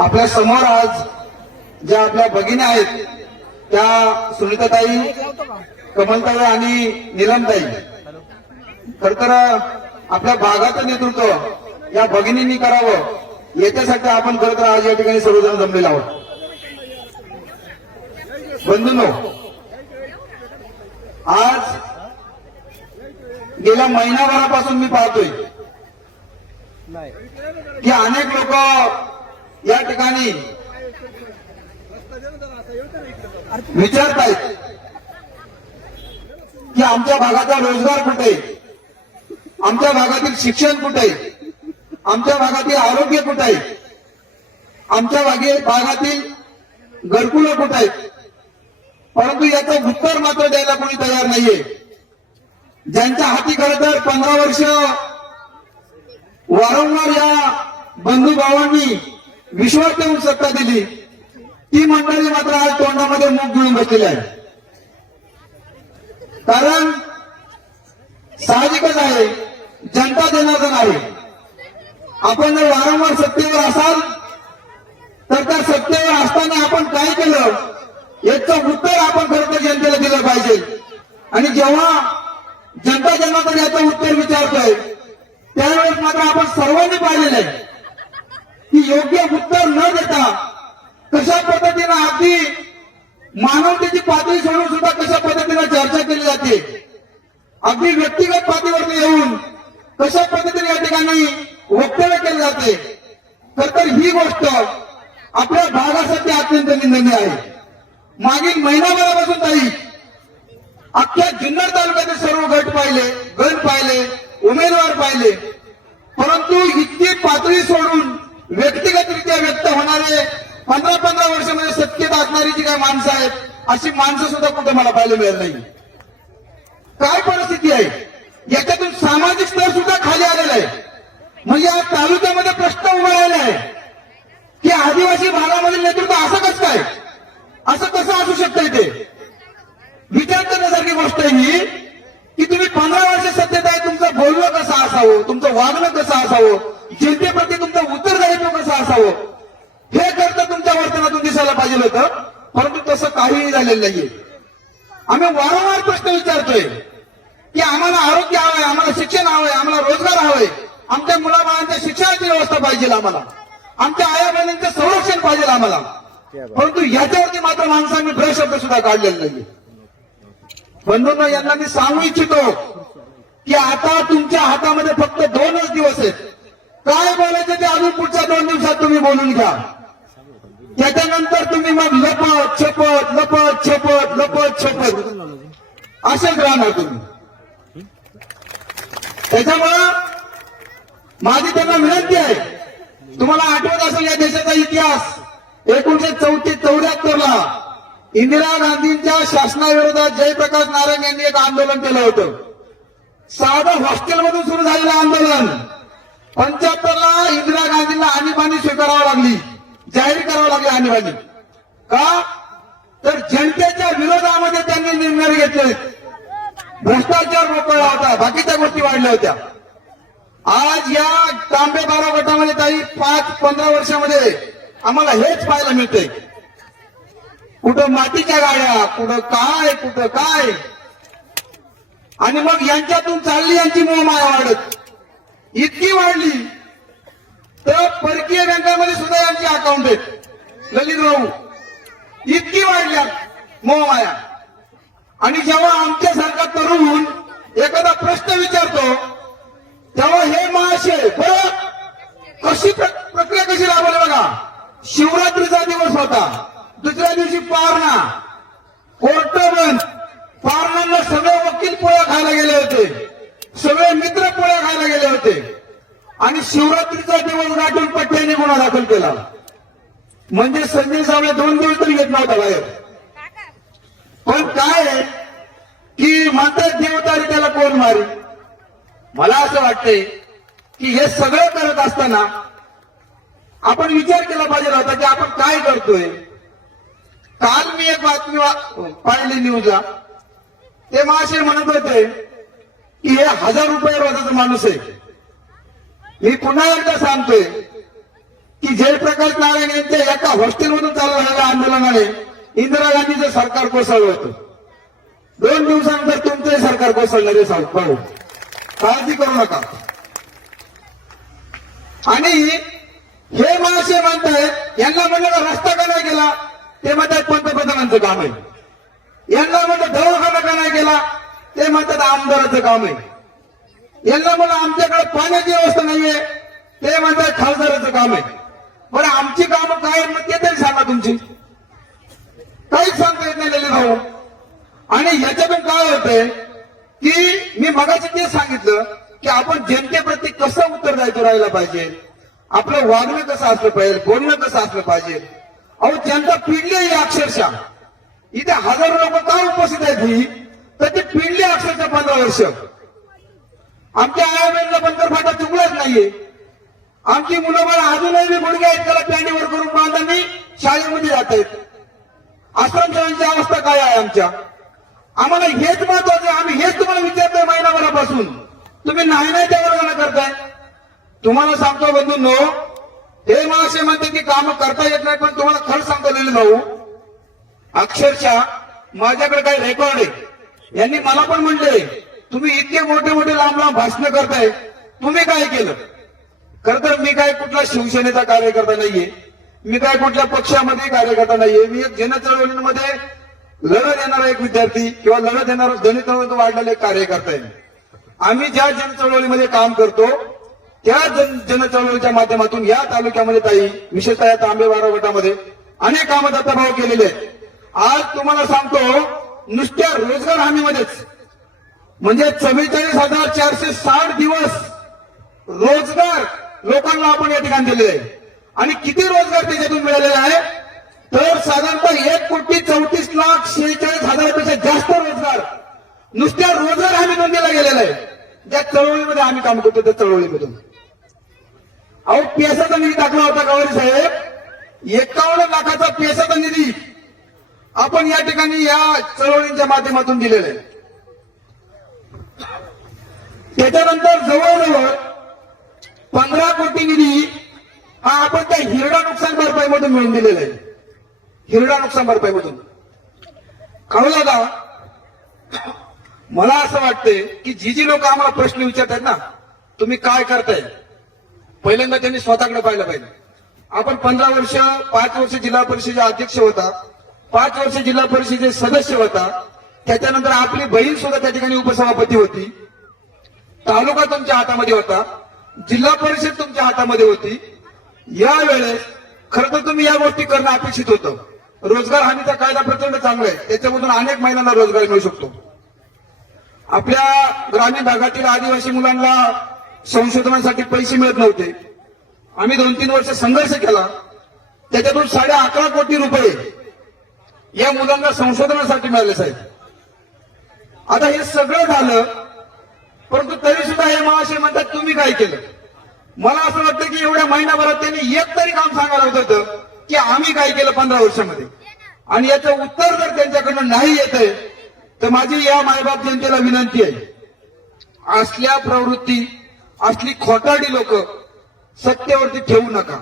आपल्यासमोर आज ज्या आपल्या भगिनी आहेत त्या सुनीताताई कमलताई आणि नीलमताई. खर तर आपल्या भागाचं नेतृत्व या भगिनींनी करावं याच्यासाठी आपण खर तर आज या ठिकाणी सर्वजण जमलेलो आहोत. बंधूंनो आज गेल्या महिनाभरापासून मी पाहतोय की अनेक लोक या ठिकाणी विचारतायत की आमच्या भागाचा रोजगार कुठे आहे? आमच्या भागातील शिक्षण कुठे आहे? आमच्या भागातील आरोग्य कुठे आहे आमच्या भागे भागातील घरकुलं कुठे आहेत परंतु याचं उत्तर मात्र द्यायला कोणी तयार नाहीये ज्यांच्या हाती खरं तर पंधरा वर्ष वारंवार या बंधू भावांनी विश्वास ठेवून सत्ता दिली. ती मंडळी मात्र आज तोंडामध्ये मुख घेऊन बसलेली आहे. कारण साहजिकच आहे जनता जनार्दन आहे आपण जर वारंवार सत्तेवर असाल तर त्या सत्तेवर असताना आपण काय केलं? याचं उत्तर आपण खरं तर जनतेला दिलं पाहिजे. आणि जेव्हा जनता जनार्दन याचं उत्तर विचारतोय त्यावेळेस मात्र आपण सर्वांनी पाहिलेलं आहे. की योग्य उत्तर न देता कशा पद्धतीनं अगदी मानवतेची पातळी सोडून सुद्धा कशा पद्धतीनं चर्चा केली जाते? अगदी व्यक्तिगत पातळीवरती येऊन कशा पद्धतीने या ठिकाणी वक्तव्य केले जाते? तर तर ही गोष्ट आपल्या भागासाठी अत्यंत निंदनीय आहे. मागील महिनाभरापासून ताई अख्ख्या जुन्नर तालुक्याचे सर्व गट पाहिले गण पाहिले उमेदवार पाहिले. परंतु इतकी पातळी सोडून व्यक्तिगतरित्या व्यक्त होणारे पंधरा पंधरा वर्षामध्ये सत्तेत असणारी जी काही माणसं आहेत अशी माणसं सुद्धा कुठे मला पाहायला मिळत नाही. काय परिस्थिती आहे? याच्यातून सामाजिक स्तर सुद्धा खाली आलेला आहे. म्हणजे या तालुक्यामध्ये प्रश्न उभा राहिला आहे. की आदिवासी भागामधील नेतृत्व असं कसं काय? असं कसं असू शकतं इथे? विचार करण्यासारखी गोष्ट आहे ही की तुम्ही पंधरा वर्ष सत्तेत आहे तुमचं बोलणं कसं असावं? तुमचं वागणं कसं असावं? चिंतेप्रती तुमचं उत्तरदायित्व कसं असावं? हे करता तुमच्या वर्तनातून दिसायला पाहिजे होतं परंतु तसं काहीही झालेलं नाहीये. आम्ही वारंवार प्रश्न विचारतोय की आम्हाला आरोग्य हवंय आम्हाला शिक्षण हवंय आम्हाला रोजगार हवंय. आमच्या मुलाबाळांच्या शिक्षणाची व्यवस्था पाहिजे आम्हाला. आमच्या आया बहिणींचं संरक्षण पाहिजे आम्हाला. परंतु याच्यावरती मात्र माणसांनी भ्रय शब्द सुद्धा काढलेला नाहीये. बंधूंना यांना मी सांगू इच्छितो की आता तुमच्या हातामध्ये फक्त दोनच दिवस आहेत. काय बोलायचं ते अजून पुढच्या दोन दिवसात तुम्ही बोलून घ्या. त्याच्यानंतर तुम्ही मग लपत छपत लपत छपत लपत छपत. असेच राहणार तुम्ही. त्याच्यामुळं माझी त्यांना विनंती आहे. तुम्हाला आठवत असेल या देशाचा इतिहास. एकोणीशे चौतीस चौऱ्याहत्तरला इंदिरा गांधींच्या शासनाविरोधात जयप्रकाश नारायण यांनी एक आंदोलन केलं होतं. साधं हॉस्टेलमधून सुरू झालेलं आंदोलन. पंच्याहत्तरला इंदिरा गांधींना आणीबाणी स्वीकारावं लागली. जाहीर करावं लागली आणीबाणी. का? तर जनतेच्या विरोधामध्ये त्यांनी निर्णय घेतले. भ्रष्टाचार मोकळला होता. बाकीच्या गोष्टी वाढल्या होत्या. आज या तांबे बारा गटामध्ये काही पाच पंधरा वर्षामध्ये आम्हाला हेच पाहायला मिळतंय. कुठं मातीच्या गाड्या कुठं काय कुठं काय? आणि मग यांच्यातून चालली यांची मोहमाया वाढत. इतकी वाढली तर परकीय बँकांमध्ये सुद्धा यांचे अकाउंट आहेत. ललित भाऊ इतकी वाढल्या मोहमाया. आणि जेव्हा आमच्यासारखा तरुण एखादा प्रश्न विचारतो तेव्हा हे महाशय बरं कशी प्रक्रिया कशी राबवली बघा. शिवरात्रीचा दिवस होता. दुसऱ्या दिवशी पारणा. कोर्ट बंद पारणांना सगळे वकील पोळ्या खायला गेले होते. सगळे मित्र पोळ्या खायला गेले होते. आणि शिवरात्रीचा दिवस गाठून पट्ट्याने गुन्हा दाखल केला. म्हणजे संजय साहेब दोन दिवस तरी घेत नव्हता बाहेर. पण काय आहे की म्हणतात देवतारी त्याला कोण मारी? मला असं वाटतंय की हे सगळं करत असताना आपण विचार केला पाहिजे होता की आपण काय करतोय. काल मी एक बातमी वा- पाहिली न्यूजला. ते महाशय म्हणत होते की हे हजार रुपये रोजाचा माणूस आहे. मी पुन्हा एकदा सांगतोय की जयप्रकाश नारायण यांच्या एका हॉस्टेलमधून चालू झालेल्या आंदोलनाने इंदिरा गांधीचं सरकार कोसळलं होतं. दोन दिवसानंतर तुमचंही सरकार कोसळणार आहे साहेब. भाऊ काळजी करू नका. आणि हे माणसे म्हणतायत यांना म्हणलं रस्ता का नाही केला? ते म्हणतात पंतप्रधानांचं काम आहे. यांना म्हणलं दवाखाना का नाही केला? ते म्हणतात आमदाराचं काम आहे. यांना म्हणून आमच्याकडे पाण्याची व्यवस्था नाहीये. ते म्हणतात खासदाराचं काम आहे. बरं आमची कामं काय मग ते तरी सांगा तुमची. काहीच सांगता येत नाही भाऊ. आणि याच्यातून काय होतंय की मी मगाशी ते सांगितलं की आपण जनतेप्रती कसं उत्तरदायित्व राहिलं पाहिजे? आपलं वागणं कसं असलं पाहिजे? बोलणं कसं असलं पाहिजे? अहो जनता पिढली आहे अक्षरशः. इथे हजारो लोक का उपस्थित आहेत ही? तर ते पिडले अक्षरशः पंधरा वर्ष. आमच्या आयाबाईंना बंदर फाटा चुकलाच नाहीये. आमची मुलं मला अजूनही बी गुडघे आहेत त्याला पॅनीवर करून बांधांनी शाळेमध्ये जात आहेत. आश्रमशाळांची अवस्था काय आहे आमच्या? आम्हाला हेच महत्वाचं आहे आम्ही हेच तुम्हाला विचारतोय महिनाभरापासून. तुम्ही नाही नाही त्या वर्गाला करताय. तुम्हाला सांगतो बंधूंनो हे मला असे म्हणते की कामं करता येत नाही पण तुम्हाला खरं सांगता लिहिलं भाऊ अक्षरशः माझ्याकडे काही रेकॉर्ड आहे. यांनी मला पण म्हणले तुम्ही इतके मोठे मोठे लांब लांब भाषण करताय तुम्ही काय केलं? खर तर मी काय कुठला शिवसेनेचा कार्यकर्ता नाहीये मी काय कुठल्या पक्षामध्ये कार्यकर्ता नाहीये मी एक जन चळवळीमध्ये लढत येणारा एक विद्यार्थी किंवा लढत येणारा दलित वाढलेला एक कार्यकर्ता आहे आम्ही ज्या जन चळवळीमध्ये काम करतो त्या जन जन चळवळीच्या माध्यमातून या तालुक्यामध्ये ताई विशेषतः या तांबेवारा गटामध्ये अनेक कामं दत्तभाव केलेले आहेत. आज तुम्हाला सांगतो नुसत्या रोजगार हमीमध्येच म्हणजे चव्वेचाळीस हजार चारशे साठ दिवस रोजगार लोकांना आपण या ठिकाणी दिलेले आहे. आणि किती रोजगार त्याच्यातून मिळालेला आहे? तर साधारणतः एक कोटी चौतीस लाख शेहेचाळीस हजारापेक्षा जास्त रोजगार नुसत्या रोजगार हमी दिला गेलेला आहे. ज्या चळवळीमध्ये आम्ही काम करतो त्या चळवळीमधून. अहो पेसाचा निधी टाकला होता गवारी साहेब? एकावन्न लाखाचा पेसाचा निधी आपण या ठिकाणी या चळवळींच्या माध्यमातून दिलेलं आहे. त्याच्यानंतर जवळजवळ पंधरा कोटी निधी हा आपण त्या हिरडा नुकसान भरपाईमधून मिळून दिलेला आहे. हिरडा नुकसान भरपाईमधून. कळलं का मला असं वाटतंय की जी जी लोक आम्हाला प्रश्न विचारतात ना तुम्ही काय करताय? पहिल्यांदा त्यांनी स्वतःकडे पाहिलं पाहिजे. आपण पंधरा वर्ष पाच वर्ष जिल्हा परिषदेचे अध्यक्ष होता. पाच वर्ष जिल्हा परिषदेचे सदस्य होता. त्याच्यानंतर आपली बहीण सुद्धा त्या ठिकाणी उपसभापती होती. तालुका तुमच्या हातामध्ये होता. जिल्हा परिषद तुमच्या हातामध्ये होती. यावेळेस खर खरं तर तुम्ही या गोष्टी करणं अपेक्षित होतं. रोजगार हमीचा कायदा प्रचंड चांगला आहे. त्याच्यामधून अनेक महिलांना रोजगार मिळू शकतो. आपल्या ग्रामीण भागातील आदिवासी मुलांना संशोधनासाठी पैसे मिळत नव्हते. आम्ही दोन तीन वर्ष संघर्ष केला. त्याच्यातून साडे अकरा कोटी रुपये या मुलांना संशोधनासाठी मिळाले साहेब. आता हे सगळं झालं परंतु तरी सुद्धा हे महाशय म्हणतात तुम्ही काय केलं? मला असं वाटतं की एवढ्या महिनाभरात त्यांनी एक तरी काम सांगायला होतं की आम्ही काय केलं पंधरा वर्षामध्ये. आणि याचं उत्तर जर त्यांच्याकडनं नाही येत आहे तर माझी या मायबाप जनतेला विनंती आहे. असल्या प्रवृत्ती असली खोटाडी लोक सत्तेवरती ठेवू नका.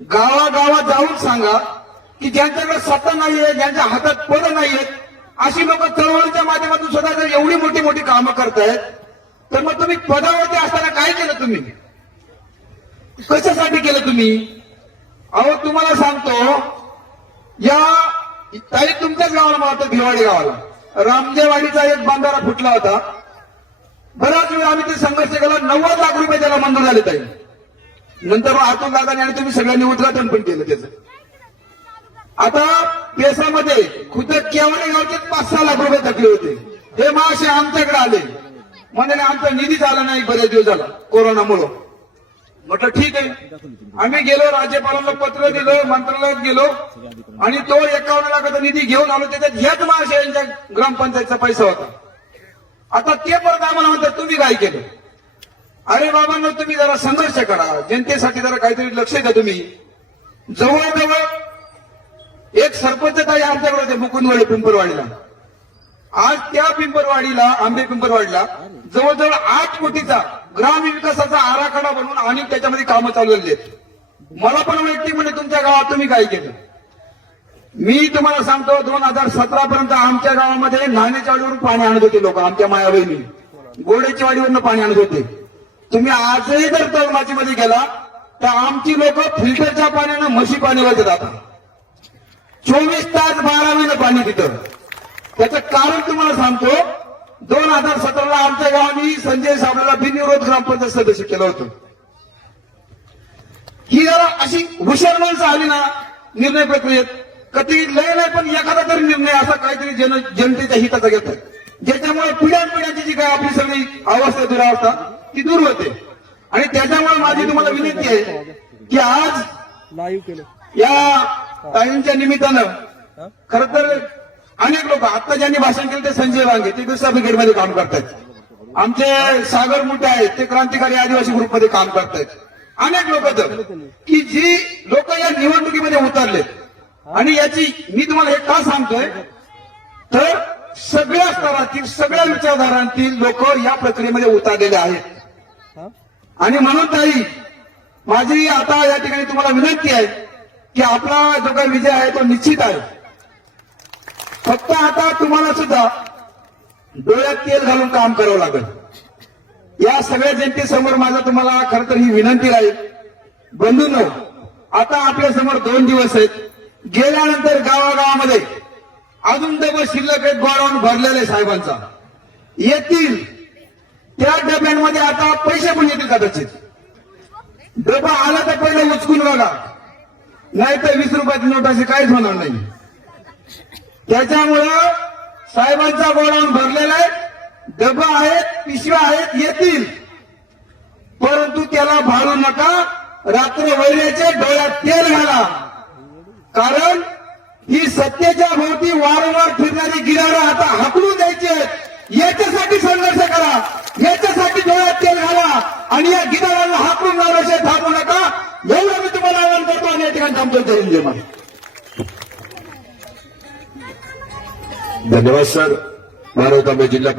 गावागावात जाऊन सांगा की ज्यांच्याकडे सत्ता नाहीये ज्यांच्या हातात पद नाहीयेत अशी लोक चळवळीच्या माध्यमातून सुद्धा जर एवढी मोठी मोठी कामं करतायत तर मग तुम्ही पदावरती असताना काय केलं तुम्ही? कशासाठी केलं तुम्ही? अहो तुम्हाला सांगतो या ताई तुमच्याच गावाला मला वाटतं भिवाडी गावाला. रामजेवाडीचा एक बांधारा फुटला होता. बराच वेळ आम्ही ते संघर्ष केला नव्वद लाख रुपये त्याला मंजूर झाले ताई. नंतर आतून दादाने आणि तुम्ही सगळ्यांनी उद्घाटन पण केलं त्याचं. आता पेसामध्ये खुद्द केवढे गावचे पाच सहा लाख रुपये थकले होते. हे महाशय आमच्याकडे आले. म्हणाले आमचा निधी झाला नाही बऱ्याच दिवस झाला कोरोनामुळं. म्हटलं ठीक आहे. आम्ही गेलो राज्यपालांना पत्र दिलं मंत्रालयात गेलो आणि तो एकावन्न लाखाचा निधी घेऊन आलो. त्याच्यात ह्याच महाशयांच्या ग्रामपंचायतचा पैसा होता. आता ते परत आम्हाला म्हणतात तुम्ही काय केलं? अरे बाबांना तुम्ही जरा संघर्ष करा. जनतेसाठी जरा काहीतरी लक्ष द्या तुम्ही. जवळजवळ एक सरपंच ताई आमच्याकडे होते मुकुंदवाडी पिंपरवाडीला. आज त्या पिंपरवाडीला आंबे पिंपरवाडीला जवळजवळ आठ कोटीचा ग्राम विकासाचा आराखडा बनवून आणि त्याच्यामध्ये कामं चालू झाली आहेत. मला पण वैयक्तिक म्हणजे तुमच्या गावात तुम्ही काय केलं. मी तुम्हाला सांगतो दोन हजार सतरा पर्यंत आमच्या गावामध्ये नाण्याच्या वाडीवरून पाणी आणत होते लोक आमच्या माया बहिणी. गोड्याच्या वाडीवरून पाणी आणत होते. तुम्ही आजही जर तळमाचीमध्ये गेला तर आमची लोक फिल्टरच्या पाण्यानं म्हशी पाणी वाजत आता. चोवीस तास बारा महिने पाणी तिथं त्याचं कारण तुम्हाला सांगतो दोन हजार सतराला आमच्या गावाने संजय साबळेला बिनविरोध ग्रामपंचायत सदस्य केलं होतं. ही जरा अशी हुशार माणसं आली ना निर्णय प्रक्रियेत कधी लय नाही पण एखादा तरी निर्णय असा काहीतरी जन जनतेच्या हिताचा घेतात ज्याच्यामुळे पिढ्यानपिढ्यांची जी काय आपली सगळी अवस्था दुरावस्था ती दूर होते. आणि त्याच्यामुळे माझी तुम्हाला विनंती आहे की आज लाईव्ह केलं. या ताईंच्या निमित्तानं खर तर अनेक लोक आता ज्यांनी भाषण केलं ते संजय वांगे ते दुसऱ्या ब्रिगेडमध्ये काम करतायत. आमचे सागर मुठे आहेत ते क्रांतिकारी आदिवासी ग्रुपमध्ये काम करतायत. अनेक लोक तर की जी लोक या निवडणुकीमध्ये उतरले. आणि याची मी तुम्हाला हे का सांगतोय तर सगळ्या स्तरातील सगळ्या विचारधारांतील लोक या प्रक्रियेमध्ये उतरलेले आहेत. आणि म्हणून ताई माझी आता या ठिकाणी तुम्हाला विनंती आहे की आपला जो काही विजय आहे तो निश्चित आहे. फक्त आता तुम्हाला सुद्धा डोळ्यात तेल घालून काम करावं लागेल. या सगळ्या जनतेसमोर माझा तुम्हाला खर तर ही विनंती राहील. बंधूंनो आता आपल्यासमोर दोन दिवस आहेत. गेल्यानंतर गावागावामध्ये अजून डबे शिल्लक आहेत गोडाऊन भरलेले साहेबांचा. येतील. त्या डब्यांमध्ये आता पैसे पण येतील कदाचित. डबा आला तर पहिलं उचकून बघा. नाही तर वीस रुपयाची नोट अशी काहीच होणार नाही. त्याच्यामुळं साहेबांचा गोडाऊन भरलेला आहे. डबा आहेत पिशव्या आहेत येतील. परंतु त्याला भाडू नका. रात्र वैऱ्याचे डोळ्यात तेल घाला. कारण ही सत्तेच्या भोवती वारंवार फिरणारी गिरारं आता हाकलून द्यायची आहेत. याच्यासाठी संघर्ष करा. याच्यासाठी डोळ्यात तेल घाला. आणि या गिरारांना हाकलून लावल्याशिवाय थांबू नका. एवढं मी तुम्हाला आवाहन करतो आणि या ठिकाणी थांबतो जय हिंद, जय धन्यवाद सर. मानव तांबे जिल्हा